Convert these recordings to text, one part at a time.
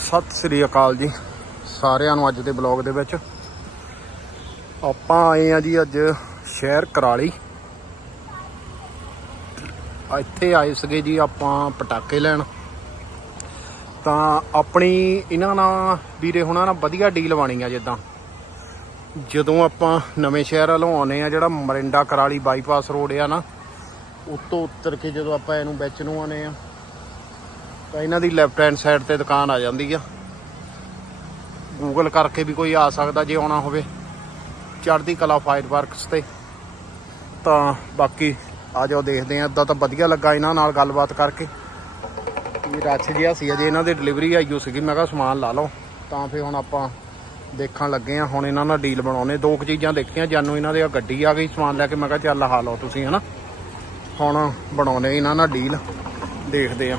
ਸਤਿ ਸ੍ਰੀ ਅਕਾਲ ਜੀ ਸਾਰਿਆਂ ਨੂੰ ਅੱਜ ਦੇ ਬਲੌਗ ਦੇ ਵਿੱਚ। ਆਪਾਂ ਆਏ ਆ ਜੀ ਅੱਜ ਸ਼ਹਿਰ ਕਰਾਲੀ। ਇੱਥੇ ਆਏ ਸੀਗੇ ਜੀ ਆਪਾਂ ਪਟਾਕੇ ਲੈਣ। ਤਾਂ ਆਪਣੀ ਇਹਨਾਂ ਨਾਲ ਵੀਰੇ ਹੁਣਾਂ ਨਾਲ ਵਧੀਆ ਡੀਲ ਬਣੀ ਆ ਜਿੱਦਾਂ। ਜਦੋਂ ਆਪਾਂ ਨਵੇਂ ਸ਼ਹਿਰ ਵੱਲੋਂ ਆਉਨੇ ਆ ਜਿਹੜਾ ਮਰਿੰਡਾ ਕਰਾਲੀ ਬਾਈਪਾਸ ਰੋਡ ਆ ਨਾ, ਉੱਤੋਂ ਉੱਤਰ ਕੇ ਜਦੋਂ ਆਪਾਂ ਇਹਨੂੰ ਵਿੱਚ ਨੂੰ ਆਉਨੇ ਆ ਤਾਂ ਇਹਨਾਂ ਦੀ ਲੈਫਟ ਹੈਂਡ ਸਾਈਡ ਤੇ ਦੁਕਾਨ ਆ ਜਾਂਦੀ ਆ। ਗੂਗਲ ਕਰਕੇ ਵੀ ਕੋਈ ਆ ਸਕਦਾ ਜੇ ਆਉਣਾ ਹੋਵੇ। ਚੜ੍ਹਦੀ ਕਲਾ ਫਾਇਰ ਵਰਕਸ ਤੇ। ਤਾਂ ਬਾਕੀ ਆ ਜਾਓ ਦੇਖਦੇ ਆ ਇਦਾਂ ਤਾਂ ਵਧੀਆ ਲੱਗਾ ਇਹਨਾਂ ਨਾਲ ਗੱਲਬਾਤ ਕਰਕੇ। ਇਹ ਰੱਛ ਜਿਹਾ ਸੀ, ਅਜੇ ਇਹਨਾਂ ਦੇ ਡਿਲੀਵਰੀ ਆਈਓ ਸੀਗੀ, ਮੈਂ ਕਿਹਾ ਸਮਾਨ ਲਾ ਲਓ। ਤਾਂ ਫਿਰ ਹੁਣ ਆਪਾਂ ਦੇਖਣ ਲੱਗੇ ਆ, ਹੁਣ ਇਹਨਾਂ ਨਾਲ ਡੀਲ ਬਣਾਉਣੇ। ਦੋ ਕੁ ਚੀਜ਼ਾਂ ਦੇਖੀਆਂ, ਜਾਨੂੰ ਇਹਨਾਂ ਦੇ ਗੱਡੀ ਆ ਗਈ ਸਮਾਨ ਲੈ ਕੇ, ਮੈਂ ਕਿਹਾ ਚੱਲ ਹਾ ਲਓ ਤੁਸੀਂ, ਹਨਾ। ਹੁਣ ਬਣਾਉਣੇ ਇਹਨਾਂ ਨਾਲ ਡੀਲ ਦੇਖਦੇ ਆ।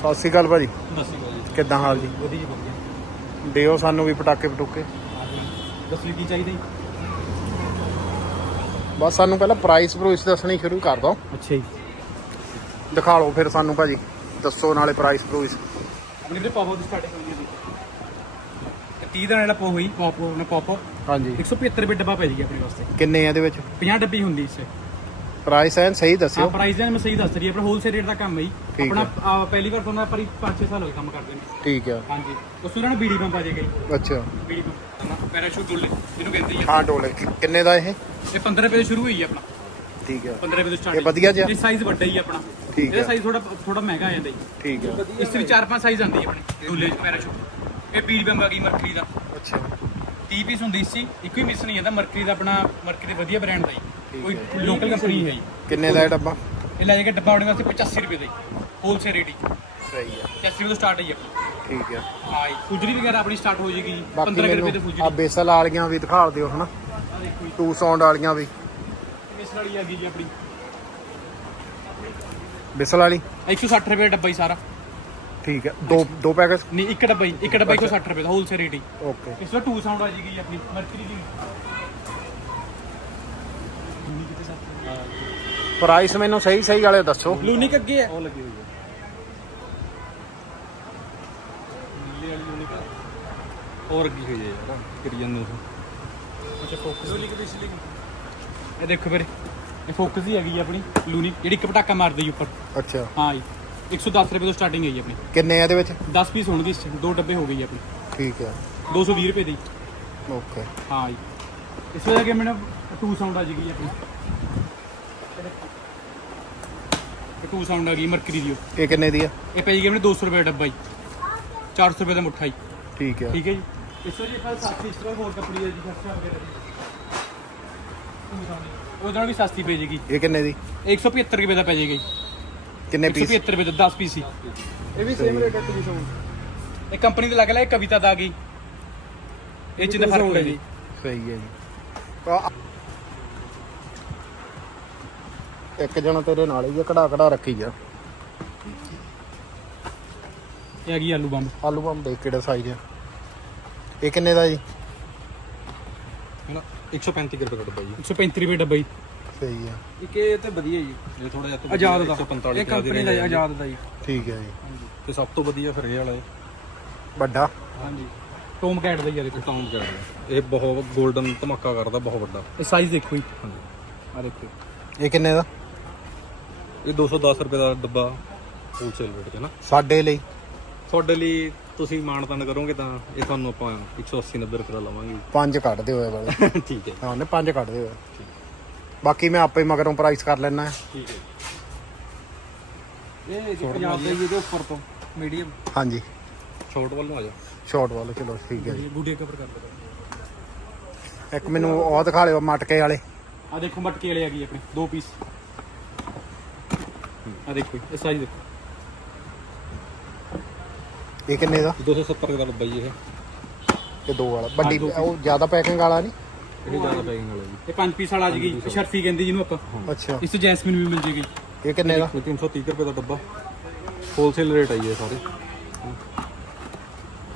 ਸਤਿ ਸ਼੍ਰੀ ਅਕਾਲ ਭਾਜੀ। ਜੀ। ਕਿੱਦਾਂ ਹਾਲ ਜੀ? ਵਧੀਆ ਵਧੀਆ। ਦਿਓ ਸਾਨੂੰ ਵੀ ਪਟਾਕੇ ਪਟੂਕੇ। ਦੱਸੀ ਕੀ ਚਾਹੀਦਾ ਜੀ? ਬਸ ਸਾਨੂੰ ਪਹਿਲਾਂ ਪ੍ਰਾਈਸ ਪ੍ਰੂਇਸ ਦੱਸਣੀ ਸ਼ੁਰੂ ਕਰ ਦੋ ਅੱਛਾ ਜੀ। ਦਿਖਾ ਲਓ ਫਿਰ ਸਾਨੂੰ ਭਾਜੀ। ਦੱਸੋ ਨਾਲੇ ਪ੍ਰਾਈਸ ਪ੍ਰੂਇਸ ਆਪਣੇ ਵੀਰੇ ਪਾਪੋ ਦੀ ਸਟਾਰਟਿੰਗ ਹੋਈ ਜੀ। 30 ਦਾ ਜਿਹੜਾ ਪੋ ਹੋਈ ਪਾਪੋ ਨੇ ਪਾਪੋ ਹਾਂਜੀ। 175 ਰੁਪਏ ਡੱਬਾ ਪੈ ਜੀ ਆਪਣੇ ਵਾਸਤੇ। ਕਿੰਨੇ ਆ ਇਹਦੇ ਵਿੱਚ? 50 ਡੱਬੀ ਹੁੰਦੀ ਇਸ 'ਚ। ਪ੍ਰਾਈਸ ਐਨ ਸਹੀ ਆ ਦੱਸਿਓ ਪ੍ਰਾਈਸ ਦਾ ਮੈਂ ਸਹੀ ਦੱਸ ਰਹੀ ਆਪਣਾ ਹੋਲਸੇਲ ਰੇਟ ਦਾ ਕੰਮ ਹੈ ਜੀ। ਠੀਕ ਆਪਣਾ ਆਹ, ਪਹਿਲੀ ਵਾਰ ਤੁਹਾਨੂੰ ਪਰ 5-6 ਸਾਲ ਹੋਏ ਕੰਮ ਕਰਦੇ ਨੇ। ਠੀਕ ਆ ਹਾਂਜੀ। ਉਸ ਤੋਂ ਨਾਲ ਬੀੜੀ ਪੰਪ ਆ ਜਾਏਗਾ ਜੀ ਅੱਛਾ। ਬੀੜੀ ਪੰਪ ਪੈਰਾਸ਼ੂਟ ਡੋਲੇ ਜਿਹਨੂੰ ਕਹਿੰਦੇ ਆ। ਹਾਂ ਡੋਲੇ। ਕਿੰਨੇ ਦਾ ਇਹ? ਇਹ 15 ਰੁਪਏ ਤੋਂ ਸ਼ੁਰੂ ਹੋਈ ਹੈ ਆਪਣਾ। ਠੀਕ ਆ 15 ਰੁਪਏ ਤੋਂ ਸਟਾਰਟ ਇਹ ਵਧੀਆ ਜਿਹਾ? ਇਹ ਸਾਈਜ਼ ਵੱਡਾ ਹੀ ਆਪਣਾ। ਠੀਕ ਇਹਦਾ ਹੈ। ਸਾਈਜ਼ ਥੋੜਾ ਥੋੜਾ ਮਹਿੰਗਾ ਆ ਜਾਂਦਾ ਜੀ। ਠੀਕ ਆ ਇਸ ਵਿੱਚ ਚਾਰ ਪੰਜ ਸਾਈਜ਼ ਆਉਂਦੀ ਹੈ ਆਪਣੇ ਡੋਲੇ ਚ ਪੈਰਾਸ਼ੂਟ ਇਹ ਬੀੜੀ ਪੰਪ ਆ ਗਈ ਮਰਕਰੀ ਦਾ। ਅੱਛਾ। 30 ਪੀਸ ਹੁੰਦੀ ਸੀ ਇੱਕੋ ਹੀ ਮਿਸ ਨਹੀਂ ਜਾਂਦਾ ਮਰਕਰੀ ਦਾ ਆਪਣਾ ਮਰਕਰੀ ਦੇ ਵਧੀਆ ਬ੍ਰਾਂਡ ਦਾ ਜੀ। ਕੋਈ ਹੈ। ਲੋਕਲ ਕੰਪਨੀ ਹੈ ਜੀ। ਕਿੰਨੇ ਦਾ ਇਹ ਡੱਬਾ? ਇਹ ਲੈ ਜਾਏਗਾ ਡੱਬਾ ਆਪਣੇ ਵਾਸਤੇ 85 ਰੁਪਏ ਦਾ ਜੀ ਹੋਲਸੇਲ ਰੇਟ ਹੀ। ਸਹੀ ਆ 85 ਰੁਪਏ ਤੋਂ ਸਟਾਰਟ ਹੈ। ਜੀ ਆਪਣੀ ਠੀਕ ਆ ਹਾਂ ਜੀ ਫੁਜਰੀ ਵਗੈਰਾ ਆਪਣੀ ਸਟਾਰਟ ਹੋ ਜਾਏਗੀ ਜੀ ਬਾਕੀ 15 ਰੁਪਏ ਦੇ ਮੈਨੂੰ ਆ ਬੇਸਲ ਵਾਲੀਆਂ ਵੀ ਦਿਖਾ ਦਿਓ ਹਨਾ। ਆ ਦੇਖੋ ਜੀ। ਟੂ ਸਾਊਂਡ ਵਾਲੀਆਂ ਵੀ। ਇਸ ਵਾਲੀ ਆ ਗਈ ਜੀ ਆਪਣੀ। ਬੇਸਲ ਵਾਲੀ? 160 ਰੁਪਏ ਦਾ ਡੱਬਾ ਹੀ ਸਾਰਾ। ਠੀਕ ਆ ਦੋ ਦੋ ਪੈਕੇਟ ਨਹੀਂ ਇੱਕ ਡੱਬਾ ਹੀ ਇੱਕ ਡੱਬਾ 160 ਰੁਪਏ ਦਾ ਹੋਲਸੇਲ ਰੇਟ ਹੀ। ਓਕੇ। ਇਸ ਵਾਰ 2 ਸਾਊਂਡ ਆ ਜਾਏਗੀ ਜੀ ਆਪਣੀ ਮਰਕਰੀ ਦੀ। ਪ੍ਰਾਈਸ ਮੈਨੂੰ ਸਹੀ ਸਹੀ ਵਾਲੇ ਦੱਸੋ। ਲੂਨਿਕ ਅੱਗੇ ਹੈ? ਉਹ ਲੱਗੀ ਹੋਈ ਹੈ। ਨੀਲੇ ਵਾਲੀ ਯੂਨਿਕ ਹੋਰ ਅੱਗੀ ਹੋਈ ਹੈ ਯਾਰ ਕਰੀਅਨ ਨੂੰ ਅੱਛਾ ਫੋਕਸ ਲੂਨਿਕ ਦੀ। ਸਲਿੰਗ ਇਹ ਦੇਖੋ ਵੀਰੇ ਇਹ ਫੋਕਸ ਹੀ ਹੈਗੀ ਜੀ ਆਪਣੀ ਲੂਨਿਕ ਜਿਹੜੀ ਇੱਕ ਪਟਾਕਾ ਮਾਰਦੀ ਉੱਪਰ। ਅੱਛਾ। ਹਾਂ ਜੀ। 110 ਰੁਪਏ ਤੋਂ ਸਟਾਰਟਿੰਗ ਹੈ ਜੀ ਆਪਣੀ। ਕਿੰਨੇ ਆ ਇਹਦੇ ਵਿੱਚ? 10 ਪੀਸ ਹੋਣਗੇ ਇਸ 'ਚ, ਦੋ ਡੱਬੇ ਹੋ ਗਏ ਜੀ ਆਪਣੀ। ਠੀਕ ਆ 220 ਰੁਪਏ ਦੀ ਓਕੇ ਹਾਂ ਜੀ। ਇਸ ਵੇਲੇ ਕਿ ਮੈਨੂੰ 2 ਸਾਊਂਡ ਆ ਜੀ ਆਪਣੀ ਇਹ 2 ਸਾਊਂਡ ਆ ਗਈ ਮਰਕਰੀ ਦੀ ਉਹ। ਇਹ ਕਿੰਨੇ ਦੀ ਆ? ਇਹ ਪੈ ਜਾਏਗੀ ਆਪਣੇ 200 ਰੁਪਏ ਦਾ ਡੱਬਾ ਜੀ। 400 ਰੁਪਏ ਦਾ ਮੁੱਠਾ ਜੀ। ਠੀਕ ਆ। ਠੀਕ ਹੈ ਜੀ। ਇਸ ਵੇਲੇ ਫਿਰ ਸਾਥੀ ਇਸ ਤਰ੍ਹਾਂ ਹੋਰ ਕੱਪੜੀ ਹੈ ਜੀ ਖਰਚਾ ਵਗੈਰਾ ਦੀ ਉਹਦੇ ਵੀ ਸਸਤੀ ਪੈ ਜਾਏਗੀ। ਇਹ ਕਿੰਨੇ ਦੀ? ਇਹ 175 ਰੁਪਏ ਦਾ ਪੈ ਜਾਏਗਾ ਜੀ। ਕਿੰਨੇ ਪੀਸ 175 ਰੁਪਏ ਦਾ 10 ਪੀਸ ਹੀ। ਇਹ ਵੀ ਸੇਮ ਰੇਟ ਹੈ ਤੁਸੀਂ ਸੌਂ ਇਹ ਕੰਪਨੀ ਦੇ ਲੱਗ ਲਿਆ ਇਹ ਕਵਿਤਾ ਦਾ ਆ ਗਈ। ਇਹ ਚ ਦਾ ਫ਼ਰਕ ਹੈ ਜੀ। ਸਹੀ ਹੈ ਜੀ। ਆ- ਇੱਕ ਜਣਾ ਤੇਰੇ ਨਾਲ ਹੀ ਆ ਕਢਾ ਕਢਾ ਰੱਖੀ ਜਾ ਇਹ ਆ ਗਈ ਆਲੂ ਬੰਬ। ਆਲੂ ਬੰਬ ਦੇਖ ਕਿਹੜਾ ਸਾਈਜ਼ ਆ। ਇਹ ਕਿੰਨੇ ਦਾ ਜੀ? ਹੈਨਾ 135 ਰੁਪਏ ਦਾ ਡੱਬਾ ਜੀ। 135 ਰੁਪਏ ਡੱਬਾ ਜੀ। ਸਹੀ ਆ। ਇੱਕ ਇਹ ਤੇ ਵਧੀਆ ਜੀ। ਇਹ ਥੋੜਾ ਜਿਹਾ ਤੋਂ ਆਜ਼ਾਦ ਦਾ। 145 ਇਹ ਕੰਪਨੀ ਦਾ ਆਜ਼ਾਦ ਦਾ ਜੀ। ਠੀਕ ਹੈ ਜੀ। ਤੇ ਸਭ ਤੋਂ ਵਧੀਆ ਫਿਰ ਇਹ ਵਾਲਾ ਹੈ ਵੱਡਾ? ਹਾਂਜੀ। ਟੋਮ ਕੈਟ ਦਾ ਹੀ ਆ ਦੇਖੋ। ਟਾਊਨ ਕਰ ਇਹ ਬਹੁਤ 골ਡਨ ਧਮਾਕਾ ਕਰਦਾ ਬਹੁਤ ਵੱਡਾ। ਇਹ ਸਾਈਜ਼ ਦੇਖੋ ਜੀ। ਹਾਂਜੀ। ਆ ਦੇਖੋ। ਇਹ ਕਿੰਨੇ ਦਾ? ਇਹ 210 ਰੁਪਏ ਦਾ ਡੱਬਾ ਹੋਲਸੇਲ ਰੇਟ 'ਚ ਨਾ। ਸਾਡੇ ਲਈ। ਤੁਹਾਡੇ ਲਈ ਤੁਸੀਂ ਮਾਨਤਨ ਕਰੋਗੇ ਤਾਂ ਇਹ ਤੁਹਾਨੂੰ ਆਪਾਂ 180 90 ਰੁਪਏ ਦਾ ਲਵਾਂਗੇ। ਪੰਜ ਕੱਢ ਦਿਓ ਇਹ ਵਾਲੇ। ਠੀਕ ਹੈ। ਹਾਂ ਨੇ ਪੰਜ ਕੱਢ ਦਿਓ ਬਾਕੀ ਮੈਂ ਆਪੇ ਮਗਰੋਂ ਪ੍ਰਾਈਸ ਕਰ ਲੈਣਾ ਹੈ ਠੀਕ ਹੈ। ਇਹ ਪੰਜਾਬ ਦਾ ਇਹਦੇ ਉੱਪਰ ਤੋਂ ਮੀਡੀਅਮ ਹਾਂਜੀ। ਛੋਟ ਵੱਲ ਨੂੰ ਆ ਜਾ। ਸ਼ਾਰਟ ਵਾਲਾ ਚਲੋ ਠੀਕ ਹੈ ਜੀ। ਬੂਟੇ ਕਵਰ ਕਰ ਦੋ ਇੱਕ ਮੈਨੂੰ ਉਹ ਦਿਖਾ ਲਿਓ ਮਟਕੇ ਵਾਲੇ। ਆ ਦੇਖੋ ਮਟਕੇ ਵਾਲੇ ਆ ਗਈ ਆਪਣੇ ਦੋ ਪੀਸ ਆ ਦੇਖੋ ਜੀ, ਇਹ ਸਾਈਜ਼ ਦੇਖੋ। ਇਹ ਕਿੰਨੇ ਦਾ? 270 ਰੁਪਏ ਦਾ ਡੱਬਾ ਜੀ ਇਹ। ਇਹ ਦੋ ਵਾਲਾ। ਵੱਡੀ ਉਹ ਜ਼ਿਆਦਾ ਪੈਕਿੰਗ ਵਾਲਾ ਨਹੀਂ? ਇਹ ਜ਼ਿਆਦਾ ਪੈਕਿੰਗ ਵਾਲਾ ਜੀ। ਇਹ ਪੰਜ ਪੀਸ ਵਾਲਾ ਆ ਜੇਗੀ ਸ਼ਰਫੀ ਕਹਿੰਦੇ ਜਿਹਨੂੰ ਆਪਾਂ। ਅੱਛਾ। ਇਸ ਤੋਂ ਜੈਸਮਿਨ ਵੀ ਮਿਲ ਜੇਗੀ। ਇਹ ਕਿੰਨੇ ਦਾ? ਇਹ 330 ਰੁਪਏ ਦਾ ਡੱਬਾ। ਹੋਲਸੇਲ ਰੇਟ ਆਈ ਹੈ ਸਾਰੇ।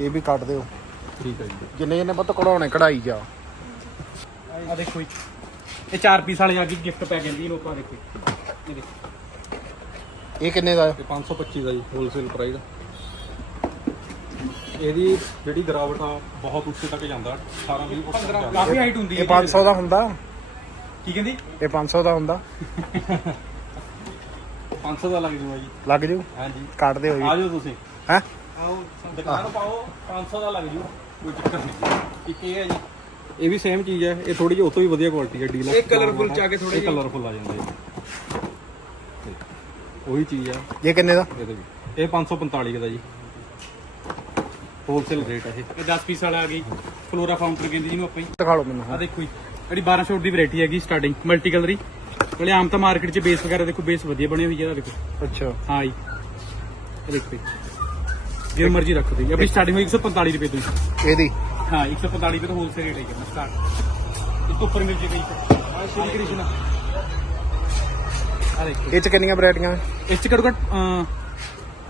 ਇਹ ਵੀ ਕੱਢ ਦਿਓ। ਠੀਕ ਹੈ ਜੀ। ਜਿੰਨੇ ਜਿੰਨੇ ਪੁੱਤ ਕਢਾਉਣੇ ਕਢਾਈ ਜਾ। ਆ ਦੇਖੋ ਜੀ। ਇਹ ਚਾਰ ਪੀਸ ਵਾਲੇ ਆ ਗਈ ਗਿਫਟ ਪੈ ਕਹਿੰਦੀ ਇਹਨੂੰ ਆਪਾਂ ਦੇਖੋ। ਇਹ ਦੇਖੋ। ਇਹ ਕਿੰਨੇ ਦਾ? ਇਹ 525 ਦਾ ਜੀ ਹੋਲਸੇਲ ਪ੍ਰਾਈਸ ਇਹਦੀ ਜਿਹੜੀ ਗਰਾਵਟ ਆ ਬਹੁਤ ਉੱਚੇ ਤੱਕ ਜਾਂਦਾ। 18 20 ਫੁੱਟ ਤੱਕ ਜਾਂਦਾ। ਕਾਫੀ ਹਾਈਟ ਹੁੰਦੀ ਇਹ 500 ਦਾ ਹੁੰਦਾ? ਕੀ ਕਹਿੰਦੀ? ਇਹ 500 ਦਾ ਹੁੰਦਾ। 500 ਦਾ ਲੱਗ ਜੂਗਾ ਜੀ। ਲੱਗ ਜੂ? ਹਾਂਜੀ। ਕੱਢਦੇ ਹੋਈ ਆ ਜਾਓ ਤੁਸੀਂ। ਹੈ? ਆਓ ਦੁਕਾਨ ਪਾਓ 500 ਦਾ ਲੱਗ ਜੂ। ਕੋਈ ਚੱਕਰ ਨਹੀਂ ਇੱਕ ਇਹ ਹੈ ਜੀ। ਇਹ ਵੀ ਸੇਮ ਚੀਜ਼ ਹੈ। ਇਹ ਥੋੜੀ ਜਿਹੀ ਉਹ ਤੋਂ ਵੀ ਵਧੀਆ ਕੁਆਲਿਟੀ ਹੈ ਡੀਲਰ ਇਹ colourful ਚ ਆ ਕੇ ਥੋੜ੍ਹੇ ਇਹ ਜਿਹੇ- ਕਲਰਫੁਲ ਆ ਜਾਂਦਾ ਜੀ। ਉਹੀ ਚੀਜ਼ ਆ। ਇਹ ਕਿੰਨੇ ਦਾ? ਇਹਦੇ ਵੀ। ਇਹ 545 ਦਾ ਜੀ। ਹੋਲਸੇਲ ਰੇਟ ਹੈ ਇਹ। ਇਹ 10 ਪੀਸ ਵਾਲਾ ਆ ਗਈ। ਫਲੋਰਾ ਫਾਊਂਟਰ ਕਹਿੰਦੇ ਜਿਹਨੂੰ ਆਪਾਂ ਹੀ। ਦਿਖਾ ਲਓ ਮੈਨੂੰ। ਆ ਦੇਖੋ ਜੀ। ਜਿਹੜੀ 12 ਸ਼ੋਟ ਦੀ ਵੈਰਾਈਟੀ ਹੈਗੀ ਸਟਾਰਟਿੰਗ ਮਲਟੀ ਕਲਰ ਨਾਲੇ ਆਮ ਤਾਂ ਮਾਰਕੀਟ 'ਚ ਬੇਸ ਵਗੈਰਾ ਦੇਖੋ ਬੇਸ ਵਧੀਆ ਬਣੀ ਹੋਈ ਹੈ ਇਹਦਾ ਦੇਖੋ। ਅੱਛਾ। ਹਾਂ ਜੀ। ਇਹ ਦੇਖੋ ਜੀ। ਜੇ ਮਰਜ਼ੀ ਰੱਖ ਜੀ। ਆਪਣੀ ਸਟਾਰਟਿੰਗ ਹੋਈ 145 ਰੁਪਏ ਤੋਂ ਜੀ। ਇਹਦੀ? ਹਾਂ 145 ਰੁਪਏ ਤੋਂ ਹੋਲਸੇਲ ਰੇਟ ਹੈ ਸਟਾਰਟ ਇਸ ਤੋਂ ਉੱਪਰ ਮਿਲ ਜੇਗਾ ਜੀ ਆ ਸ਼੍ਰੀ ਕ੍ਰਿਸ਼ਨ ਆ ਦੇਖੋ ਇਹ ਚ ਕਿੰਨੀਆਂ ਵੈਰਾਈਟੀਆਂ? ਇਸ ਚ ਘੱਟੋ ਘੱਟ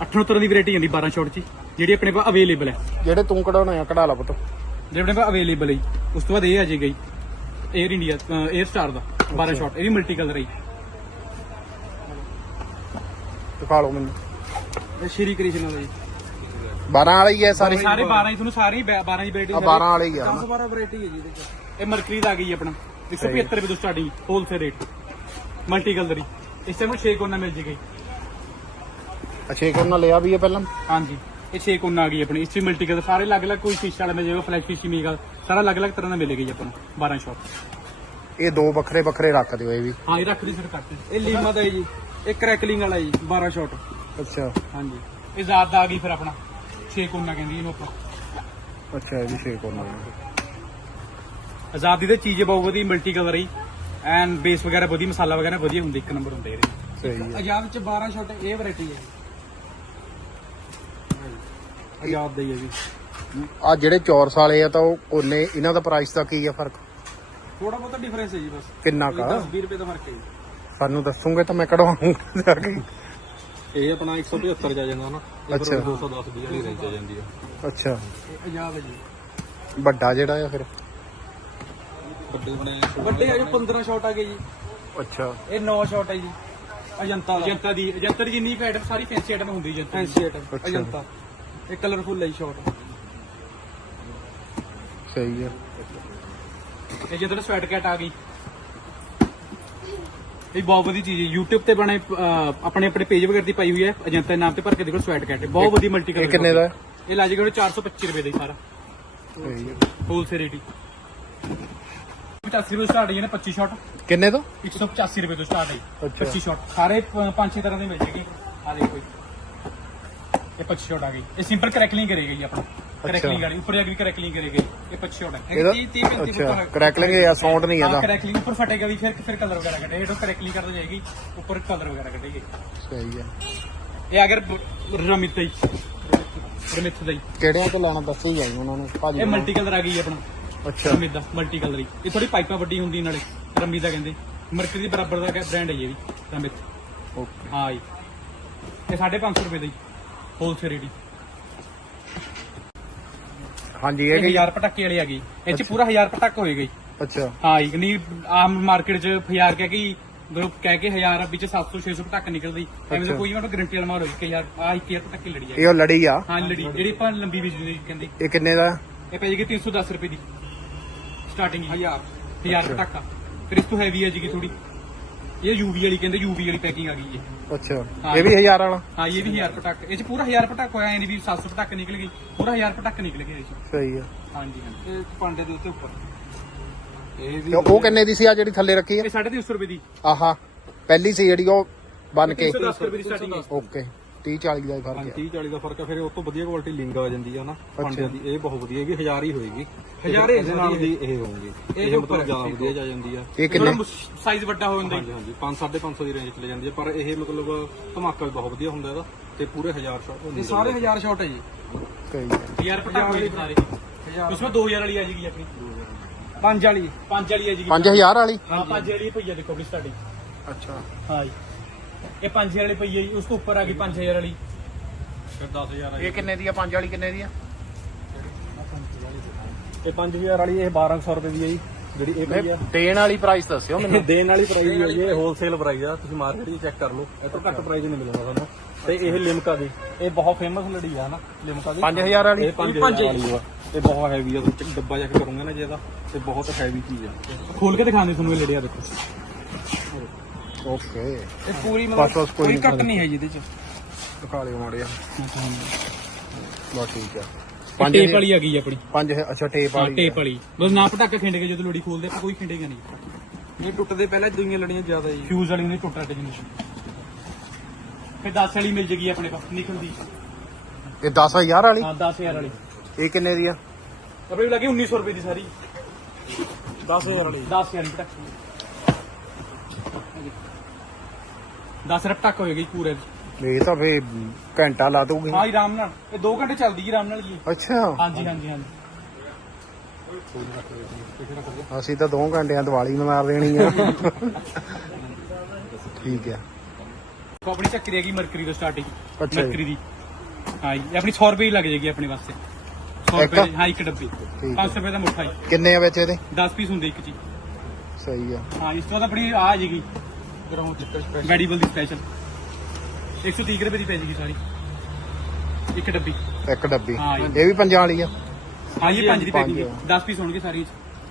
68 ਦੀ ਵੈਰਾਈਟੀ ਆਂਦੀ 12 ਸ਼ੋਟ 'ਚ ਜਿਹੜੀ ਆਪਣੇ ਕੋਲ ਅਵੇਲੇਬਲ ਹੈ। ਜਿਹੜੇ ਤੂੰ ਕਢਾਉਣੇ ਆ ਕਢਾ ਲਾ ਪੁੱਤ। ਜਿਹੜੇ ਆਪਣੇ ਕੋਲ ਅਵੇਲੇਬਲ ਹੈ। ਉਸ ਤੋਂ ਬਾਅਦ ਇਹ ਆ ਜਾਏਗਾ ਜੀ 에ਅਰ ਇੰਡੀਆ 에ਅਰ ਸਟਾਰ ਦਾ 12 ਸ਼ਾਟ ਇਹ ਵੀ ਮਲਟੀ ਕਲਰ ਹੈ। ਦਿਖਾ ਲਓ ਮੈਨੂੰ। ਇਹ ਸ਼੍ਰੀ ਕ੍ਰਿਸ਼ਨ ਦਾ ਜੀ। 12 ਵਾਲਾ ਹੀ ਹੈ ਸਾਰੇ? ਸਾਰੇ 12 ਹੀ ਤੁਹਾਨੂੰ ਸਾਰੇ ਹੀ 12 ਦੀ ਵੈਰਾਈਟੀ ਆ 12 ਵਾਲੇ ਹੀ ਆ। 12 ਵੈਰਾਈਟੀ ਹੈ ਜੀ ਇਹਦੇ ਚ। ਇਹ ਮਰਕਰੀ ਦਾ ਆ ਗਈ ਆਪਣਾ। 175 ਰੁਪਏ ਤੋਂ starting wholesale rate multi colour ਹੀ। ਇਸ ਟਾਈਮ 6 ਕੋਨਾ ਮਿਲ ਜੇਗਾ। ਅੱਛਾ ਇੱਕ ਉਹਨਾਂ ਲਿਆ ਵੀ ਹੈ ਪਹਿਲਾਂ? ਹਾਂਜੀ। ਇਹ 6 ਕੋਨਾ ਆ ਗਈ ਆਪਣੀ। ਇਸ ਚ ਮਲਟੀ ਕਲਰ ਸਾਰੇ ਅਲੱਗ-ਅਲੱਗ ਕੋਈ ਫਿਸ਼ ਵਾਲਾ ਮਿਲ ਜਾਏਗਾ ਫਲੈਸ਼ ਫਿਸ਼ ਮਿਲੇਗਾ। ਸਾਰਾ ਅਲੱਗ-ਅਲੱਗ ਤਰ੍ਹਾਂ ਦਾ ਮਿਲੇਗਾ ਜੀ ਆਪਾਂ ਨੂੰ 12 ਸ਼ਾਟ ਇਹ ਦੋ ਵੱਖਰੇ ਵੱਖਰੇ ਰੱਖ ਦਿਓ ਇਹ ਵੀ। ਹਾਂ ਇਹ ਰੱਖ ਦੀ ਸਰ ਕੱਟ ਇਹ ਲੀਮਾ ਦਾ ਹੈ ਜੀ ਇਹ ਕਰੈਕਲਿੰਗ ਵਾਲਾ ਜੀ 12 ਸ਼ਾਟ ਅੱਛਾ। ਹਾਂਜੀ। ਇਹ ਜ਼ਾਤ ਦਾ ਆ ਗਈ ਫਿਰ ਆਪਣਾ 6 ਕੋਨਾ ਕਹਿੰਦੀ ਇਹਨੂੰ ਆਪਾਂ। ਅੱਛਾ ਇਹ ਵੀ ਛੇ ਕੋਨਾ। ਆਜ਼ਾਦੀ ਦੇ ਚੀਜ਼ ਬਹੁਤ ਵਧੀਆ ਮਲਟੀ ਕਲਰ ਹੀ ਐਨ ਬੇਸ ਵਗੈਰਾ ਵਧੀਆ ਮਸਾਲਾ ਵਗੈਰਾ ਵਧੀਆ ਹੁੰਦਾ ਇੱਕ ਨੰਬਰ ਹੁੰਦਾ ਇਹਦੇ। ਸਹੀ ਹੈ। ਆਜ਼ਾਦ ਚ 12 ਸ਼ਾਟ ਇਹ ਵੈਰਾਈਟੀ ਹੈ। ਆਜ਼ਾਦ ਦਾ ਹੀ ਜੀ। ਆ ਜਿਹੜੇ ਚੌਰਸ ਵਾਲੇ ਆ ਤਾਂ ਉਹ ਕੋਨੇ ਇਹਨਾਂ ਦਾ ਪ੍ਰਾਈਸ ਦਾ ਕੀ ਆ ਫ਼ਰਕ? ਥੋੜਾ ਬਹੁਤਾ ਡਿਫਰੈਂਸ ਹੈ ਜੀ ਬਸ। ਕਿੰਨਾ ਕਾ 10 20 ਰੁਪਏ ਦਾ ਫ਼ਰਕ ਹੈ ਜੀ। ਸਾਨੂੰ ਦੱਸੋਗੇ ਤਾਂ ਮੈਂ ਕਢਵਾਉਂਗਾ ਜਾ ਕੇ। ਇਹ ਆਪਣਾ 175 ਜਾ ਜਾਂਦਾ ਨਾ ਅੱਛਾ। ਫਿਰ 210 20 ਦੀ ਰੇਂਜ ਆ ਜਾਂਦੀ ਆ। ਅੱਛਾ। ਇਹ ਆਜ਼ਾਦ ਹੈ ਜੀ। ਵੱਡਾ ਜਿਹੜਾ ਆ ਫਿਰ। ਵੱਡੇ ਬਣੇ ਵੱਡੇ ਆ ਜੋ 15 ਸ਼ਾਟ ਆ ਗਏ ਜੀ। ਅੱਛਾ। ਇਹ 9 ਸ਼ਾਟ ਹੈ ਜੀ। ਅਜੰਤਾ ਦਾ। ਅਜੰਤਾ ਦੀ ਅਜੰਤਾ ਦੀ ਜਿੰਨੀ ਵੀ ਆਈਟਮ ਸਾਰੀ ਫੈਂਸੀ ਆਈਟਮ ਹੁੰਦੀ ਅਜੰਤਾ। Fancy item. ਅਜੰਤਾ। ਇਹ ਕਲਰਫੁਲ ਹੈ ਸ਼ਾਟ ਸਹੀ ਹੈ ਇਹ ਜਦੋਂ ਸਵੈਟ ਕੈਟ ਆ ਗਈ। ਇਹ ਬਹੁਤ ਵਧੀਆ ਚੀਜ਼ ਹੈ। YouTube ਤੇ ਬਣੇ ਆਪਣੇ ਆਪਣੇ ਪੇਜ ਵਗੈਰਾ ਦੀ ਪਾਈ ਹੋਈ ਹੈ। ਅਜੰਤਾ ਦੇ ਨਾਮ ਤੇ ਭਰ ਕੇ ਦੇਖੋ ਸਵੈਟ ਕੈਟ ਬਹੁਤ ਵਧੀਆ ਮਲਟੀ ਕਲਰ ਇਹ ਕਿੰਨੇ ਦਾ ਹੈ? ਇਹ ਲੱਜ ਗਿਆ 425 ਰੁਪਏ ਦਾ ਹੀ ਸਾਰਾ। ਸਹੀ ਹੈ। ਹੋਲਸੇਲ ਰੇਟ ਹੀ 85 ਰੁਪਏ ਸਟਾਰਟ ਹੈ ਨੇ 25 ਸ਼ਾਟ ਕਿੰਨੇ ਤੋਂ? 185 ਰੁਪਏ ਤੋਂ ਸਟਾਰਟ ਹੈ ਅੱਛਾ। 25 ਸ਼ਾਟ ਸਾਰੇ ਪੰਜ ਛੇ ਤਰ੍ਹਾਂ ਦੇ ਮਿਲ ਜੇਗੇ ਆ ਦੇਖੋ। ਇਹ 25 ਸ਼ਾਟ ਆ ਗਈ। ਇਹ ਸਿੰਪਲ ਕਰੈਕਲਿੰਗ ਕਰੇਗਾ ਆਪਣਾ। ਕਰੈਕਲਿੰਗ ਵਾਲੀ। ਉੱਪਰ ਜਾ ਕੇ ਕਰੈਕਲਿੰਗ ਕਰੇਗਾ। ਇਹ 25 ਸ਼ਾਟ ਹੈ ਇਹਦਾ 30 30 35 ਅੱਛਾ। ਕਰੈਕਲਿੰਗ ਜਾਂ ਸਾਊਂਡ ਨਹੀਂ ਹਾਂ ਇਹਦਾ। ਕਰੈਕਲਿੰਗ ਉੱਪਰ ਫਟੇਗਾ ਵੀ ਫਿਰ ਫਿਰ ਕਲਰ ਵਗੈਰਾ ਕੱਢੇ ਹੇਠੋਂ ਕਰੈਕਲਿੰਗ ਕਰਦਾ ਜਾਏਗੀ ਉੱਪਰ ਕਲਰ ਵਗੈਰਾ ਕੱਢੇਗੀ। ਸਹੀ ਹੈ ਇਹ ਅਗਰ ਰਮਿਤ ਹੀ ਰਮਿਤ ਦਾ ਹੀ ਕਿਹੜਿਆਂ ਤੋਂ ਲੈਣਾ ਦੱਸੋ ਹੀ ਜਾਈ ਉਹਨਾਂ ਨੂੰ। ਭਾਜੀ ਇਹ ਮਲਟੀ ਕਲਰ ਆ ਗਈ ਆਪਣਾ। ਅੱਛਾ। ਰਮਿਤ ਦਾ ਮਲਟੀ ਕਲਰ ਹੀ। ਇਹ ਥੋੜੀ ਪਾਈਪਾਂ ਵੱਡੀ ਹੁੰਦੀ ਨਾਲੇ ਰਮੀ ਦਾ ਕਹਿੰਦੇ। ਮਰਕਰੀ ਦੇ ਬਰਾਬਰ ਦਾ ਬ੍ਰਾਂਡ ਹੈ ਜੀ ਇਹ ਵੀ ਰਮਿਤ ਓਕੇ ਹਾਂ ਜੀ। ਇਹ 550 ਰੁਪਏ ਦਾ ਜੀ ਹੋਲਸੇਲ ਰੇਟ ਹੀ ਹਾਂਜੀ ਇਹ ਇਹ ਕੀ? 1000 ਪਟਾਕੇ ਵਾਲੀ ਆ ਗਈ ਇਹ ਚ ਪੂਰਾ 1000 ਪਟਾਕਾ ਹੋਏਗਾ ਜੀ। ਅੱਛਾ। ਹਾਂ ਜੀ ਨਹੀਂ ਆਮ ਮਾਰਕੀਟ ਚ 1000 ਕਹਿ ਕੇ ਹੀ ਗਰੁੱਪ ਕਹਿ ਕੇ 1000 ਵਿੱਚ 700 600 ਪਟਾਕਾ ਨਿਕਲਦੀ ਐਵੇਂ ਅੱਛਾ। ਤਾਂ ਕੋਈ ਵੀ ਗਰੰਟੀ ਵਾਲਾ ਮਾਰ ਹੋਈ ਕਿ ਯਾਰ ਆ 1000 ਪਟਾਕੇ ਲੜੀ ਆ। ਇਹ ਉਹ ਲੜੀ ਆ? ਹਾਂ ਲੜੀ। ਜਿਹੜੀ ਆਪਾਂ ਲੰਬੀ ਵਿਜਲੀ ਕਹਿੰਦੇ। ਇਹ ਕਿੰਨੇ ਦਾ? ਇਹ ਪੈ ਜੇਗੀ 310 ਰੁਪਏ ਦੀ। ਸਟਾਰਟਿੰਗ ਹਜ਼ਾਰ। 1000 ਪਟਾਕਾ ਫਿਰ ਇਸ ਤੋਂ ਹੈਵੀ ਆ ਜੀਗੀ ਥੋੜੀ ਇਹ ਯੂਵੀ ਵਾਲੀ ਕਹਿੰਦੇ ਯੂਵੀ ਵਾਲੀ ਪੈਕਿੰਗ ਆ ਗਈ ਹੈ ਅੱਛਾ। ਹਾਂ। ਇਹ ਵੀ 1000 ਵਾਲਾ? ਹਾਂ ਇਹ ਵੀ 1000 ਪਟਾਕਾ ਇਹ ਚ ਪੂਰਾ 1000 ਪਟਾਕਾ ਹੋਇਆ ਨਹੀਂ ਵੀ 700 ਪਟਾਕੇ ਨਿਕਲ ਗਈ। ਪੂਰਾ 1000 ਪਟਾਕੇ ਨਿਕਲ ਗਏ ਇਹ 'ਚ। ਸਹੀ ਹੈ ਹਾਂਜੀ ਹਾਂਜੀ ਇਹ ਪਾਂਡੇ ਦੇ ਉੱਤੇ ਉੱਪਰ। ਇਹ ਵੀ ਤੇ ਉਹ ਕਿੰਨੇ ਦੀ ਸੀ ਆ ਜਿਹੜੀ ਥੱਲੇ ਰੱਖੀ ਆ? ਇਹ 350 ਰੁਪਏ ਦੀ। ਆਹਾ। ਪਹਿਲੀ ਸੀ ਜਿਹੜੀ ਉਹ ਬਨ ਕੇ। 310 ਰੁਪਏ ਦੀ ਸਟਾਰਟਿੰਗ ਹੈ। ਓਕੇ। 30 40 ਦਾ ਹੀ ਫ਼ਰਕ ਹੈ 30 40 ਦਾ ਫ਼ਰਕ ਹੈ ਫਿਰ ਉਹ ਤੋਂ ਵਧੀਆ ਕੁਆਲਿਟੀ ਲਿੰਗ ਆ ਜਾਂਦੀ ਆ ਨਾ। ਭਾਂਡਿਆਂ ਦੀ ਇਹ ਬਹੁਤ ਵਧੀਆ ਇਹ ਵੀ ਹਜ਼ਾਰ ਹੀ ਹੋਏਗੀ। ਹਜ਼ਾਰੇ ਇਹਦੇ ਨਾਲ ਦੀ ਇਹ ਹੋਊਗੀ ਇਹ ਮਤਲਬ ਜ਼ਿਆਦਾ ਵਧੀਆ ਜਾ ਜਾਂਦੀ ਆ। ਇਹ ਕਿੰਨੇ? ਸਾਈਜ਼ ਵੱਡਾ ਹੋ ਜਾਂਦਾ ਹਾਂਜੀ ਹਾਂਜੀ 5 550 ਦੀ ਰੇਂਜ ਚਲੇ ਜਾਂਦੀ ਹੈ ਪਰ ਇਹ ਮਤਲਬ ਧਮਾਕਾ ਵੀ ਬਹੁਤ ਵਧੀਆ ਹੁੰਦਾ ਇਹਦਾ ਤੇ ਪੂਰੇ ਹਜ਼ਾਰ ਸ਼ਾਟ ਇਹ ਸਾਰੇ ਹਜ਼ਾਰ ਸ਼ਾਟ ਹੈ ਜੀ। ਹੈ। 1000 ਪਟਾਕੇ ਹੋਏ ਸਾਰੇ। ਵਿੱਚ 2000 ਵਾਲੀ ਆ ਜੀਗੀ ਆਪਣੀ। ਪੰਜ ਵਾਲੀ। 5 ਵਾਲੀ ਆ ਜੀਗੀ। 5000 ਵਾਲੀ? ਹਾਂ 5 ਵਾਲੀ ਪਈ ਆ ਦੇਖੋ ਆਪਣੀ ਸਟਾਰਟਿੰਗ ਅੱਛਾ। ਹਾਂ ਜੀ। ਇਹ 5000 ਵਾਲੀ ਪਈ ਹੈ ਜੀ ਉਸ ਤੋਂ ਉੱਪਰ ਆ ਗਈ 5000 ਵਾਲੀ। ਫਿਰ 10000 ਇਹ ਕਿੰਨੇ ਦੀ ਆ 5 ਵਾਲੀ ਕਿੰਨੇ ਦੀ ਆ? ਇਹ 5000 ਵਾਲੀ ਇਹ 1200 ਰੁਪਏ ਦੀ ਹੈ ਜੀ ਜਿਹੜੀ ਇਹ ਪਈ ਆ ਦੇਣ ਵਾਲੀ ਪ੍ਰਾਈਸ ਦੱਸਿਓ ਇਹ ਦੇਣ ਵਾਲੀ ਪ੍ਰਾਈਸ ਹੈ ਜੀ ਇਹ ਹੋਲਸੇਲ ਪ੍ਰਾਈਸ ਆ ਤੁਸੀਂ ਮਾਰਕੀਟ 'ਚ ਚੈੱਕ ਕਰ ਲਓ ਇਹ ਤੋਂ ਘੱਟ ਪ੍ਰਾਈਸ ਨਹੀਂ ਮਿਲੂਗਾ ਤੁਹਾਨੂੰ। ਤੇ ਇਹ ਲਿਮਕਾ ਦੀ ਇਹ ਬਹੁਤ ਫੇਮਸ ਲੜੀ ਆ ਨਾ ਲਿਮਕਾ ਦੀ। 5000 ਵਾਲੀ? ਇਹ 5000 ਵਾਲੀ ਆ। ਇਹ ਬਹੁਤ ਹੈਵੀ ਆ ਤੁਸੀਂ ਡੱਬਾ ਚੈੱਕ ਕਰੋਗੇ ਨਾ ਜੇ ਇਹਦਾ ਤੇ ਬਹੁਤ ਹੈਵੀ ਚੀਜ਼ ਆ। ਖੋਲ ਕੇ ਦਿਖਾਉਂਦੇ ਤੁਹਾਨੂੰ ਇਹ ਲੜਿਆ ਦੇਖੋ। ਓਕੇ। ਇਹ ਪੂਰੀ ਮਤਲਬ ਕੋਈ ਕੋਈ ਨਹੀਂ ਕੱਟ ਨਹੀਂ ਹੈ ਜੀ ਇਹਦੇ ਚ। ਦਿਖਾ ਲਿਓ ਮਾੜਿਆ ਬਸ ਠੀਕ ਆ। ਟੇਪ ਵਾਲੀ ਆ ਗਈ ਆਪਣੀ। ਪੰਜ ਅੱਛਾ ਟੇਪ ਹਾਂ ਵਾਲੀ ਟੇਪ ਵਾਲੀ। ਬਸ ਨਾ ਪਟਾਕੇ ਖਿੰਡੇਗੇ ਜਦੋਂ ਲੋੜੀ ਖੋਲਦੇ ਆਪਾਂ ਕੋਈ ਖਿੰਡੇਗਾ ਨਹੀਂ। ਇਹ ਟੁੱਟਦੇ ਪਹਿਲਾਂ ਦੂਈਆਂ ਲੜੀਆਂ ਜ਼ਿਆਦਾ ਜੀ ਫਿਊਜ਼ ਵਾਲੀ ਨੇ ਟੁੱਟ ਰੱਟ ਜਿੰਨੀ। ਫਿਰ 10 ਵਾਲੀ ਮਿਲ ਜੇਗੀ ਆਪਣੇ ਪਾਸ ਨਿਕਲ ਦੀ। ਇਹ 10000 ਵਾਲੀ? ਹਾਂ 10000 ਵਾਲੀ। ਇਹ ਕਿੰਨੇ ਦੀ ਆ? ਆਪਣੇ ਲੱਗੇ 1900 ਰੁਪਏ ਦੀ ਸਾਰੀ। 10000 ਵਾਲੀ। 10000 ਵਾਲੀ ਪਟਾਕੇ। 10 ਰੁਪਏ ਟੱਕ ਹੋਏਗੀ ਪੂਰੇ ਇਹ ਤਾਂ ਫੇ ਘੰਟਾ ਲਾ ਦੂਗੀ ਹਾਂ ਜੀ, ਆਰਾਮ ਨਾਲ। ਇਹ 2 ਘੰਟੇ ਚੱਲਦੀ ਜੀ ਆਰਾਮ ਨਾਲ ਜੀ। ਅੱਛਾ। ਹਾਂਜੀ ਹਾਂਜੀ ਹਾਂਜੀ। ਅਸੀਂ ਤਾਂ 2 ਘੰਟਿਆਂ ਦੀਵਾਲੀ ਮਨਾ ਦੇਣੀ ਆ। ਠੀਕ ਆ। ਆਪਣੀ ਚੱਕਰੀ ਹੈਗੀ ਮਰਕਰੀ ਤੋਂ ਸਟਾਰਟਿੰਗ ਅੱਛਾ ਜੀ। ਮਰਕਰੀ ਦੀ। ਹਾਂ ਜੀ ਇਹ ਆਪਣੀ 100 ਰੁਪਏ ਲੱਗ ਜਾਏਗੀ ਆਪਣੇ ਵਾਸਤੇ। 100 ਇੱਕ? ਰੁਪਏ ਦੀ- ਹਾਂ ਇੱਕ ਡੱਬੀ। ਠੀਕ 500 ਰੁਪਏ ਦਾ ਮੁੱਠਾ ਹੀ ਕਿੰਨੇ ਆ ਵਿੱਚ ਇਹਦੇ? 10 ਪੀਸ ਹੁੰਦੇ ਇੱਕ ਜੀ। ਸਹੀ ਆ। ਹਾਂ ਇਸ ਤੋਂ ਬਾਅਦ ਆਪਣੀ ਆ ਆ ਜਾਏਗੀ। ਗਰਾਊਂਡ ਚ ਸਪੈਸ਼ਲ ਵੈਡੀਬਲ ਦੀ ਸਪੈਸ਼ਲ 130 ਰੁਪਏ ਦੀ ਪੈ ਜਾਏਗੀ ਸਾਰੀ। ਇੱਕ ਡੱਬੀ। ਇੱਕ ਡੱਬੀ। ਹਾਂ ਜੀ। ਇਹ ਵੀ ਪੰਜਾਂ ਵਾਲੀ ਆ। ਹਾਂ ਇਹ ਪੰਜ ਦੀ ਪੰਜ ਪੈਕਿੰਗ ਆ। 10 ਪੀਸ ਹੋਣਗੇ ਸਾਰੀ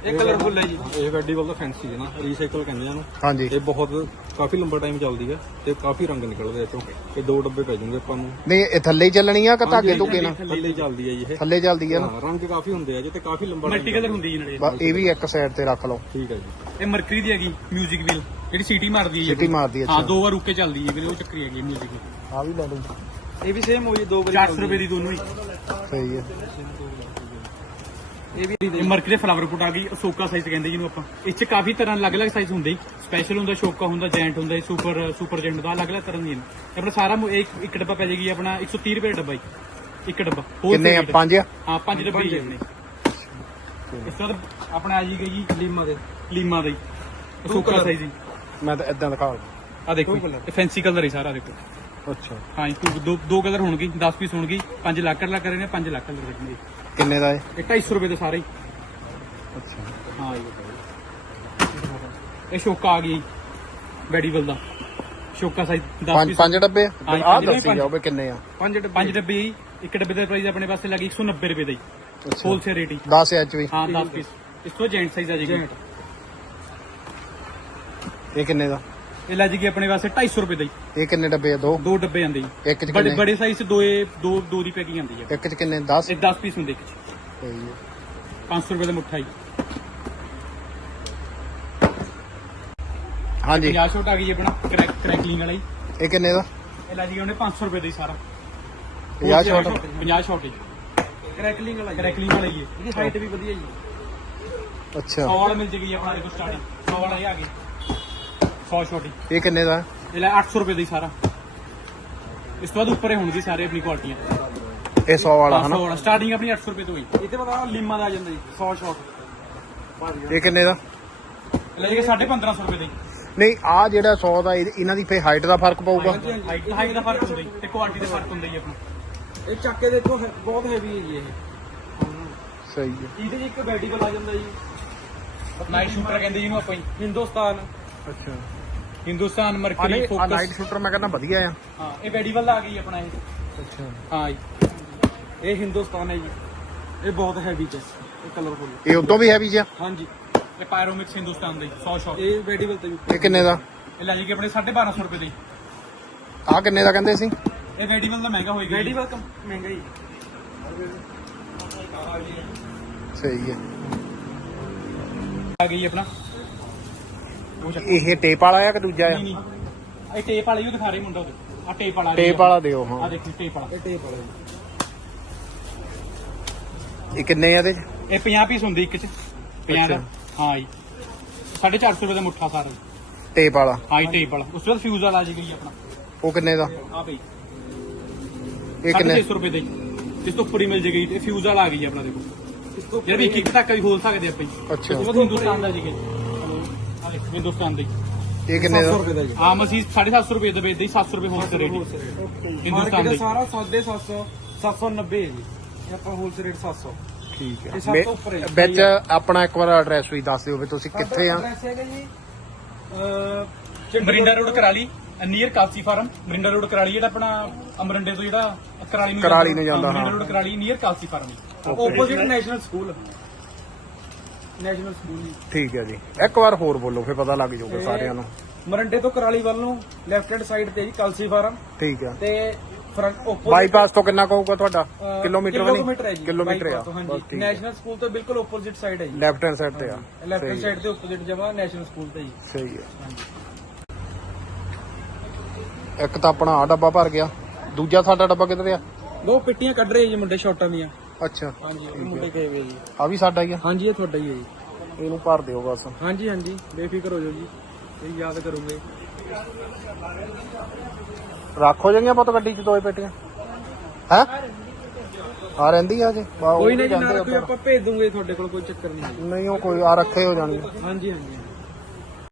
ਇਹ ਕਲਰਫੁਲ ਹੈ ਜੀ। ਇਹ ਵੈਡੀਬਲ ਦਾ ਫੈਂਸੀ ਹੈ ਨਾ। ਰੀਸਾਈਕਲ ਕਹਿੰਦੇ ਆ ਇਹਨੂੰ ਹਾਂਜੀ। ਇਹ ਬਹੁਤ ਕਾਫੀ ਲੰਬਾ ਟਾਈਮ ਚੱਲਦੀ ਹੈ ਤੇ ਕਾਫੀ ਰੰਗ ਨਿਕਲਦੇ ਆ ਚੋਂ ਇਹ ਦੋ ਡੱਬੇ ਪੈ ਜਾਣਗੇ ਆਪਾਂ ਨੂੰ। ਨਹੀਂ ਇਹ ਥੱਲੇ ਹੀ ਚੱਲਣੀ ਆ ਕਿ ਧਾਗੇ ਧੁਗੇ ਨਾਲ? ਥੱਲੇ ਹੀ ਚੱਲਦੀ ਹੈ ਜੀ ਇਹ। ਥੱਲੇ ਚੱਲਦੀ ਆ ਨਾ? ਹਾਂ ਰੰਗ ਕਾਫੀ ਹੁੰਦੇ ਆ ਜੀ ਤੇ ਕਾਫੀ ਲੰਬਾ time ਮਲਟੀ ਕਲਰ ਹੁੰਦੀ ਜੀ ਨਾਲੇ। ਬਸ ਇਹ ਵੀ ਇੱਕ ਸਾਈਡ ਤੇ ਰੱਖ ਲਓ। ਠੀਕ ਹੈ ਜੀ। ਇਹ ਮਰਕਰੀ ਦੀ ਹੈਗੀ 뮤직 ਵੀਲ ਜਿਹੜੀ ਸੀਟੀ ਮਾਰਦੀ ਹੈ ਜੀ ਸਿੱਟੀ ਮਾਰਦੀ ਹਾਂ ਅੱਛਾ। ਦੋ ਵਾਰ ਰੁੱਕ ਕੇ ਚੱਲਦੀ ਹੈ ਵੀਰੇ ਉਹ ਚੱਕਰੀ ਹੈਗੀ 뮤직 ਵੀਲ ਆ ਵੀ ਲੈ ਲਓ ਇਹ ਵੀ ਸੇਮ ਹੋ ਜੀ ਦੋ ਵਾਰੀ 400 ਰੁਪਏ ਦੀ ਦੋਨੋਂ ਹੀ। ਸਹੀ ਆ ਇਹ ਵੀ ਇਹ ਮਰਕਰੀ ਦੇ ਫਲਾਵਰ ਪੁੱਟ ਆ ਗਈ ਅਸ਼ੋਕਾ ਸਾਈਜ਼ ਕਹਿੰਦੇ ਜਿਹਨੂੰ ਆਪਾਂ। ਇਸ ਚ ਕਾਫੀ ਤਰ੍ਹਾਂ ਅਲੱਗ-ਅਲੱਗ ਸਾਈਜ਼ ਹੁੰਦੇ ਸਪੈਸ਼ਲ ਹੁੰਦਾ ਸ਼ੋਕਾ ਹੁੰਦਾ ਜੈਂਟ ਹੁੰਦਾ ਸੁਪਰ ਸੁਪਰ ਜੈਂਟ ਦਾ ਅਲੱਗ-ਅਲੱਗ ਤਰ੍ਹਾਂ ਦੀ ਇਹ ਆਪਣਾ ਸਾਰਾ ਮੁ- ਇੱਕ ਇੱਕ ਡੱਬਾ ਪੈ ਜਾਏਗੀ ਆਪਣਾ 130 ਰੁਪਏ ਦਾ ਡੱਬਾ ਹੀ ਇੱਕ ਡੱਬਾ। ਕਿੰਨੇ ਆ। ਪੰਜ ਆ? ਹਾਂ ਪੰਜ ਡੱਬੇ ਹੀ ਆਪਣੇ ਇਸ ਤੋਂ ਬਾਅਦ ਆਪਣਾ ਆ ਜਾਏਗਾ ਜੀ। ਲੀਮਾ ਦੇ। ਲੀਮਾ ਦਾ ਹੀ। ਅਸ਼ੋਕਾ। ਸਾਈਜ਼ ਹੀ। ਮੈਂ ਤਾਂ ਇਦਾਂ ਦਿਖਾ ਆ ਦੇਖੋ ਇਹ ਫੈਂਸੀ ਕਲਰ ਹੀ ਸਾਰਾ ਦੇਖੋ। ਅੱਛਾ। ਹਾਂ ਜੀ ਦੋ- ਦੋ ਕਲਰ ਹੋਣਗੇ 10 ਪੀਸ ਹੋਣਗੇ। 5 ਲੱਖ ਕਲਰ ਕਰੇ ਨੇ 5 ਲੱਖ ਕਲਰ ਕੱਢਣਗੇ ਕਿੰਨੇ ਦਾ ਇਹ? ਇਹ 250 ਰੁਪਏ ਦੇ ਸਾਰੇ। ਹੀ ਅੱਛਾ। ਹਾਂ ਜੀ। ਇਹ ਸ਼ੋਕਾ ਆ ਗਈ ਵੈਡੀਬਲ ਦਾ। ਸ਼ੋਕਾ ਸਾਈਜ਼ 10 ਪੰਜ ਪੀਸ ਪੰਜ ਡੱਬੇ? ਹਾਂ, ਆ ਪੰਜ ਦੱਸੀ। ਜਾਓ ਵੀ ਕਿੰਨੇ ਆ। ਪੰਜ ਡੱਬੇ। ਪੰਜ ਡੱਬੇ ਹੀ ਇੱਕ ਡੱਬੇ ਦਾ ਪ੍ਰਾਈਸ ਆਪਣੇ ਪਾਸੇ ਲੱਗੀ 190 ਰੁਪਏ ਦਾ ਹੀ ਅੱਛਾ। ਹੋਲਸੇਲ ਰੇਟ ਹੀ। 10 ਐਚ ਵੀ। ਹਾਂ 10 ਪੀਸ ਇਸ ਤੋਂ ਜੈਂਟ ਸਾਈਜ਼ ਆ ਜਾਏਗੀ ਇਹ ਕਿੰਨੇ ਦਾ? ਇਹ ਲੱਗ ਜਾਏਗੀ ਆਪਣੇ ਪਾਸੇ 250 ਰੁਪਏ ਦਾ ਹੀ ਇਹ ਕਿੰਨੇ ਡੱਬੇ ਆ? ਦੋ? ਦੋ ਡੱਬੇ ਆਂਦੇ ਜੀ। ਇੱਕ ਚ ਬੜੇ ਕਿੰਨੇ? ਬੜੇ ਸਾਈਜ਼ ਦੋ ਇਹ ਦੋ ਦੋ ਦੀ ਪੈਕਿੰਗ ਆਂਦੀ ਹੈ ਇੱਕ ਚ ਕਿੰਨੇ? 10 ਇਹ 10 ਪੀਸ ਹੁੰਦੇ ਇੱਕ ਚ। ਸਹੀ ਆ। 500 ਰੁਪਏ ਦਾ ਮੁੱਠਾ ਹੀ ਹਾਂਜੀ। 50 ਸ਼ੋਟ ਆ ਗਈ ਜੀ ਆਪਣਾ ਕਰੈਕ ਕਰੈਕਲਿੰਗ ਵਾਲਾ ਹੀ ਇਹ ਕਿੰਨੇ ਦਾ? ਇਹ ਲੱਗ ਜਾਏਗੀ ਉਹਨੇ 500 ਰੁਪਏ ਦਾ ਹੀ ਸਾਰਾ। 50 ਸ਼ਾਟ 50 ਸ਼ੋਟ ਹੀ ਕਰੈਕਲਿੰਗ ਵਾਲਾ ਜੀ। ਕਰੈਕਲਿੰਗ ਵਾਲਾ ਹੀ ਹੈ ਇਹਦੀ ਹਾਈਟ ਵੀ ਵਧੀਆ ਜੀ। ਅੱਛਾ। 100 ਵਾਲਾ ਮਿਲ ਜੇਗੀ ਜੀ ਆਪਣਾ ਦੇਖੋ ਸਟਾਰਟਿੰਗ 100 ਵਾਲਾ ਹੀ ਆ ਗਈ 100 ਸ਼ੋਟ ਹੀ ਇਹ ਕਿੰਨੇ ਦਾ? ਇਹ ਲੈ 800 ਰੁਪਏ ਦਾ ਸਾਰਾ। ਇਸ ਤੋਂ ਬਾਅਦ ਉੱਪਰ ਹੀ ਹੋਣਗੇ ਸਾਰੇ ਆਪਣੀ ਕੁਆਲਟੀਆਂ ਇਹ 100 ਵਾਲਾ 100 ਹਨਾ? ਵਾਲਾ। ਸਟਾਰਟਿੰਗ ਆਪਣੀ 800 ਰੁਪਏ ਤੋਂ ਹੀ। ਇਹ ਤੇ ਪਤਾ ਲੀਮਾ ਦਾ ਆ ਜਾਂਦਾ ਜੀ 100 ਸ਼ਾਟ ਇਹ ਕਿੰਨੇ ਦਾ? ਇਹ ਲੈ ਜਾਏਗਾ 1550 ਰੁਪਏ ਦਾ ਨਹੀਂ ਆ ਜਿਹੜਾ 100 ਦਾ ਇਹ- ਇਹਨਾਂ ਦੀ ਫੇ ਹਾਈਟ ਦਾ ਫ਼ਰਕ ਪਊਗਾ। ਹਾਈਟ ਹਾਈਟ ਦਾ ਫ਼ਰਕ ਹੁੰਦਾ ਹੀ ਤੇ ਕੁਆਲਿਟੀ ਦਾ ਫ਼ਰਕ ਹੁੰਦਾ ਹੀ ਆਪਣਾ। ਇਹ ਚੱਕ ਕੇ ਦੇਖੋ ਹੈ- ਬਹੁਤ ਹੈਵੀ ਹੈ ਜੀ ਇਹ। ਸਹੀ ਹੈ। ਇਹਦੇ 'ਚ ਇੱਕ ਵੈਡੀਬਲ ਆ ਜਾਂਦਾ ਜੀ। ਨਾਈਟ ਸ਼ੂਟਰ ਕਹਿੰਦੇ ਜਿਹਨੂੰ ਆਪਾਂ ਹੀ ਹਿੰਦੁਸਤਾਨ। ਅੱਛਾ। ਹਿੰਦੁਸਤਾਨ ਮਰਕਰੀ ਆ ਫੋਕਸ ਨਾਈਟ ਸ਼ੂਟਰ ਮੈਂ ਕਹਿੰਦਾ ਵਧੀਆ ਆ। ਹਾਂ ਇਹ ਵੈਡੀਬਲ ਦਾ ਆ ਗਈ ਆਪਣਾ ਇਹ। ਅੱਛਾ। ਹਾਂ ਜੀ। ਇਹ ਹਿੰਦੁਸਤਾਨ ਹੈ ਜੀ। ਇਹ ਬਹੁਤ ਹੈਵੀ ਚ ਇਹ ਕਲਰਫੁਲ ਇਹ ਉਦੋਂ ਵੀ ਹੈਵੀ ਜਿਆ ਹਾਂਜੀ ਇਹ ਪਾਇਰੋਮਿਕਸ ਹਿੰਦੁਸਤਾਨ ਦਾ 100 ਸ਼ਾਟ ਇਹ ਵੈਡੀਬਲ ਤੇ ਵੀ ਇਹ ਕਿੰਨੇ ਦਾ? ਇਹ ਲੈ ਜਾਏਗੀ ਆਪਣੇ 1250 ਰੁਪਏ ਦਾ। ਆ ਕਿੰਨੇ ਦਾ ਕਹਿੰਦੇ ਸੀ? ਇਹ ਵੈਡੀਬਲ ਦਾ ਮਹਿੰਗਾ ਹੋਏਗਾ ਜੀ। ਵੈਡੀਬਲ ਕਮ ਮਹਿੰਗਾ ਹੀ ਸਹੀ ਹੈ। ਆ ਗਈ ਆਪਣਾ। ਇਹ ਟੇਪ ਵਾਲਾ ਆ ਕਿ ਦੂਜਾ ਆ? ਨਹੀਂ ਨਹੀਂ। ਇਹ ਟੇਪ ਵਾਲਾ ਹੀ ਉਹ ਦਿਖਾ ਰਹੇ ਮੁੰਡਾ ਉਹਦੇ। ਆ ਟੇਪ ਵਾਲਾ ਟੇਪ ਵਾਲਾ ਦਿਓ ਆ ਹਾਂ ਦੇਖੀ ਟੇਪ ਵਾਲਾ। ਇਹ ਟੇਪ ਵਾਲਾ ਇਹ ਕਿੰਨੇ ਆ ਇਹਦੇ ਚ? ਇਹ 50 ਪੀਸ ਹੁੰਦੇ ਇੱਕ ਚ। 50 ਦਾ। ਅੱਛਾ। ਹਾਂ ਜੀ। 450 ਰੁਪਏ ਦਾ ਮੁੱਠਾ ਸਾਰਾ ਟੇਪ ਵਾਲਾ। ਹਾਂ ਜੀ ਟੇਪ ਵਾਲਾ। ਉਸ ਤੋਂ ਬਾਅਦ ਫਿਊਜ਼ ਵਾਲਾ ਆ ਜੀ ਆਪਣਾ। ਉਹ ਕਿੰਨੇ ਦਾ? ਆ ਬਈ। ਇਹ ਕਿੰਨੇ? 650 ਰੁਪਏ ਦਾ ਇਸ ਤੋਂ ਉੱਪਰ ਹੀ ਮਿਲ ਜਾਏਗੀ ਤੇ ਫਿਊਜ਼ ਵਾਲਾ ਆ ਗਈ ਆਪਣਾ ਦੇਖੋ। ਇਸ ਤੋਂ ਯਾਰ ਵੀ ਇੱਕ ਇੱਕ ਤੱਕ ਵੀ ਖੋਲ ਸਕਦੇ ਆਪਾਂ ਜੀ। ਅੱਛਾ। ਉਸ ਤੋਂ ਬਾਅਦ ਹਿੰਦੁਸਤਾਨ ਦਾ ਜੀ ਆ ਦੇਖੋ ਹਿੰਦੁਸਤਾਨ ਦਾ। ਇਹ ਕਿੰਨੇ 700 ਦਾ? ਰੁਪਏ ਦਾ ਜੀ। ਆਮ ਅਸੀਂ 750 ਰੁਪਏ ਦੇ ਵੇਚਦੇ 700 ਰੁਪਏ ਹੋਲਸੇਲ ਰੇਟ ਹਿੰਦੁਸਤਾਨ ਦੇ। ਸਾਰਾ ਸੌਦੇ 700 790 ਹੈ ਜੀ। ਇਹ ਆਪਾਂ ਹੋਲਸੇਲ ਰੇਟ 700 ਠੀਕ ਇਹ ਸਭ ਤੋਂ ਉੱਪਰ ਹੈ। ਵਿੱਚ ਆਪਣਾ ਇੱਕ ਵਾਰ ਐਡਰੈਸ ਵੀ ਦੱਸ ਦਿਓ ਵੀ ਤੁਸੀਂ ਕਿੱਥੇ ਆ। ਐਡਰੈਸ ਹੈਗਾ ਜੀ ਅਹ Morinda road Kurali near Kalsi farm. Morinda road Kurali ਜਿਹੜਾ ਆਪਣਾ ਅਮਰਿੰਡੇ ਤੋਂ ਜਿਹੜਾ ਕਰਾਲੀ ਨੂੰ ਕਰਾਲੀ ਨੂੰ ਜਾਂਦਾ, ਮਰਿੰਡਾ ਹਾਂ। Road Kurali near Kalsi farm. Opposite national school national school ਜੀ। ਠੀਕ ਹੈ ਜੀ। ਇੱਕ ਵਾਰ ਹੋਰ ਬੋਲੋ ਫਿਰ ਪਤਾ ਲੱਗ ਜਾਊਗਾ ਸਾਰਿਆਂ ਨੂੰ। ਮਰੰਡੇ ਤੋਂ ਕਰਾਲੀ ਵੱਲ ਨੂੰ ਲੈਫਟ ਹੈਂਡ ਸਾਈਡ ਤੇ ਜੀ ਕਲਸੀ ਫਾਰਮ। ਠੀਕ ਹੈ। ਤੇ ਫਰੰਟ ਆਪੋਜ਼ਿਟ ਬਾਈਪਾਸ ਤੋਂ ਕਿੰਨਾ ਕਹੂਗਾ ਤੁਹਾਡਾ? ਕਿਲੋਮੀਟਰ ਵੀ ਕਿਲੋਮੀਟਰ ਹੈ ਜੀ ਕਿਲੋਮੀਟਰ ਆ। bypass ਤੋਂ, ਬਸ ਹਾਂਜੀ ਠੀਕ ਹੈ। ਨੈਸ਼ਨਲ ਸਕੂਲ ਤੋਂ ਬਿਲਕੁਲ ਆਪੋਜ਼ਿਟ ਸਾਈਡ ਹੈ ਜੀ। ਲੈਫਟ ਹੈਂਡ ਸਾਈਡ ਤੇ ਆ। ਲੈਫਟ ਹੈਂਡ ਸਾਈਡ ਤੇ ਆਪੋਜ਼ਿਟ ਜਮਾ ਨੈਸ਼ਨਲ ਸਕੂਲ ਤੇ ਜੀ। ਸਹੀ ਹੈ। ਇੱਕ ਤਾਂ ਆਪਣਾ ਆ ਡੱਬਾ ਭਰ ਗਿਆ। ਦੂਜਾ ਸਾਡਾ ਡੱਬਾ ਕਿੱਧਰ ਆ? ਦੋ ਪਿੱਟੀਆਂ ਕੱਢ ਰਹੇ ਜੀ ਮੁੰਡੇ ਸ਼ਾਟਾਂ ਦੀਆਂ ਅੱਛਾ ਹਾਂਜੀ ਉਹ ਮੁੰਡੇ ਗਏ ਹੋਏ ਜੀ। ਆ ਵੀ ਸਾਡਾ ਹੀ ਆ? ਹਾਂਜੀ ਇਹ ਤੁਹਾਡਾ ਹੀ ਹੈ ਜੀ। ਇਹਨੂੰ ਭਰ ਦਿਓ ਬਸ। ਹਾਂਜੀ ਹਾਂਜੀ ਬੇਫਿਕਰ ਹੋ ਜਾਓ ਜੀ। ਇਹ ਯਾਦ ਕਰੋਗੇ। ਰੱਖ ਹੋ ਜਾਣਗੀਆਂ ਪੁੱਤ ਗੱਡੀ 'ਚ ਦੋਏ ਪੇਟੀਆਂ? ਹੈ? ਆ ਰਹਿੰਦੀ ਆ ਜੀ ਬਾ ਉਹ ਕੋਈ ਵੀ ਨਾ ਜੀ ਕਹਿੰਦੇ ਨਾਲ ਕੋਈ ਆਪਾਂ। ਭੇਜ ਦੂੰਗੇ ਤੁਹਾਡੇ ਕੋਲ ਕੋਈ ਚੱਕਰ ਨਹੀਂ ਨਹੀਂ ਉਹ ਕੋਈ ਆ ਰੱਖੇ ਹੋ ਜਾਣਗੇ। ਹਾਂਜੀ ਹਾਂਜੀ।